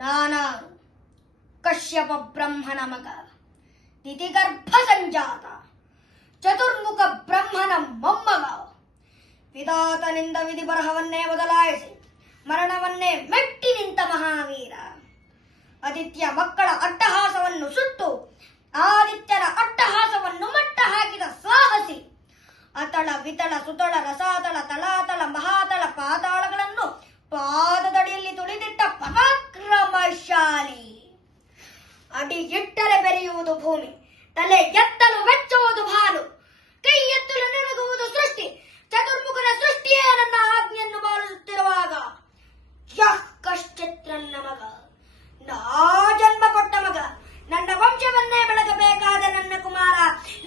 ನಾನಾರು ಕಶ್ಯಪ ಬ್ರಹ್ಮನ ಮಗ, ತಿಥಿಗರ್ಭ ಸಂಜಾತ, ಚತುರ್ಮುಖ ಬ್ರಹ್ಮನ ಮೊಮ್ಮಗ. ವಿಧಾತನಿಂದ ವಿಧಿ ಬರಹವನ್ನೇ ಬದಲಾಯಿಸಿ ಮರಣವನ್ನೇ ಮೆಟ್ಟಿ ನಿಂತ ಮಹಾವೀರ. ಆದಿತ್ಯ ಮಕ್ಕಳ ಅಟ್ಟಹಾಸವನ್ನು ಸುಟ್ಟು ಆದಿತ್ಯನ ಅಟ್ಟಹಾಸವನ್ನು ಮಟ್ಟ ಹಾಕಿದ ಸಾಹಸಿ. ಅತಳ ವಿತಳ ಸುತಳ ರಸಾತಳ ತಲಾತಳ ಮಹಾತಳ ಪಾತಾಳಗಳನ್ನು ಪಾದದಡಿಯಲ್ಲಿ ತುಳಿದಿಟ್ಟ ಪರಾಕ್ರಮಶಾಲಿ. ಅಡಿ ಇಟ್ಟರೆ ಬೆರೆಯುವುದು ಭೂಮಿ, ತಲೆ ಎತ್ತಲು ಬೆಚ್ಚುವುದು ಭಾನು, ಕೈ ಎತ್ತಲು ನೆನಗುವುದು ಸೃಷ್ಟಿ. ಚತುರ್ಮುಖನ ಸೃಷ್ಟಿಯೇ ನನ್ನ ಆಜ್ಞೆಯನ್ನು ಪಾಲಿಸುತ್ತಿರುವಾಗ ಯಃ ಕಶ್ಚಿತ್ರನ್ನ ಮಗ, ನಾ ಜನ್ಮ ಕೊಟ್ಟ ಮಗ, ನನ್ನ ವಂಶವನ್ನೇ ಬೆಳಗಬೇಕಾದ ನನ್ನ ಕುಮಾರ,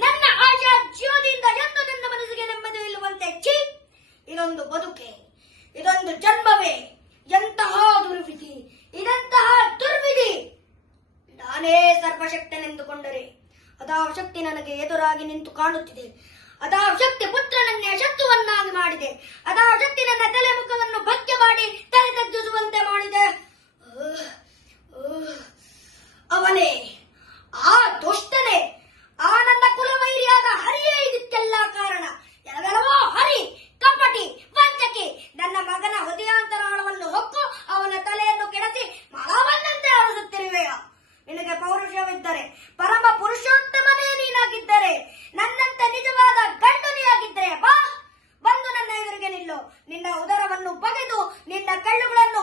ನನ್ನ ಆಶಾ ಜ್ಯೋತಿಯಿಂದ ಎಂದು ನನ್ನ ಮನಸ್ಸಿಗೆ ನೆಮ್ಮದಿ ಇಲ್ಲುವಂತೆ. ಛೀ, ಇದೊಂದು ಬದುಕೆ, ಇದೊಂದು ಜನ್ಮವೇ, ಎಂತಹ ದುರ್ವಿಧಿ, ಇದಂತಹ ದುರ್ವಿಧಿ. ನಾನೇ ಸರ್ವಶಕ್ತನೆಂದುಕೊಂಡರೆ ಅದಾವ ಶಕ್ತಿ ನನಗೆ ಎದುರಾಗಿ ನಿಂತು ಕಾಣುತ್ತಿದೆ. ಅದಾವ ಶಕ್ತಿ ಪುತ್ರನನ್ನೇ ಶತ್ರುವನ್ನಾಗಿ ಮಾಡಿದೆ. ಅದಾವ ಶಕ್ತಿ ನನ್ನ ತಲೆ ಮುಖವನ್ನು ಭಕ್ಷ್ಯ ಮಾಡಿ ತಲೆ ತಗ್ಗಿಸುವಂತೆ ಮಾಡಿದೆ. ಅವನೇ, ಆ ದುಷ್ಟನೇ, ಆ ನನ್ನ ಕುಲವೈರಿಯಾದ ಹರಿಯೇ ಇದಕ್ಕೆಲ್ಲ ಕಾರಣ. ಎಲ್ಲವೋ ಹರಿ, ಕಪಟಿ, ವಂಚಕಿ. ನನ್ನ ಮಗನ ಹೃದಯಾಂತರಾಳವನ್ನು ಹೊಕ್ಕು ಅವನ ತಲೆಯನ್ನು ಕೆಡಸಿ ಮಲವನ್ನಂತೆ ಅರಸುತ್ತಿರುವೆಯ. ನಿನಗೆ ಪೌರುಷವಿದ್ದರೆ, ಪರಮ ಪುರುಷೋತ್ತಮನೇ ನೀನಾಗಿದ್ದರೆ, ನನ್ನಂತೆ ನಿಜವಾದ ಗಂಡನಿಯಾಗಿದ್ದರೆ ಬಾ, ಬಂದು ನನ್ನ ಎದುರಿಗೆ ನಿಲ್ಲು. ನಿನ್ನ ಉದರವನ್ನು ಬಗೆದು ನಿನ್ನ ಕಣ್ಣುಗಳನ್ನು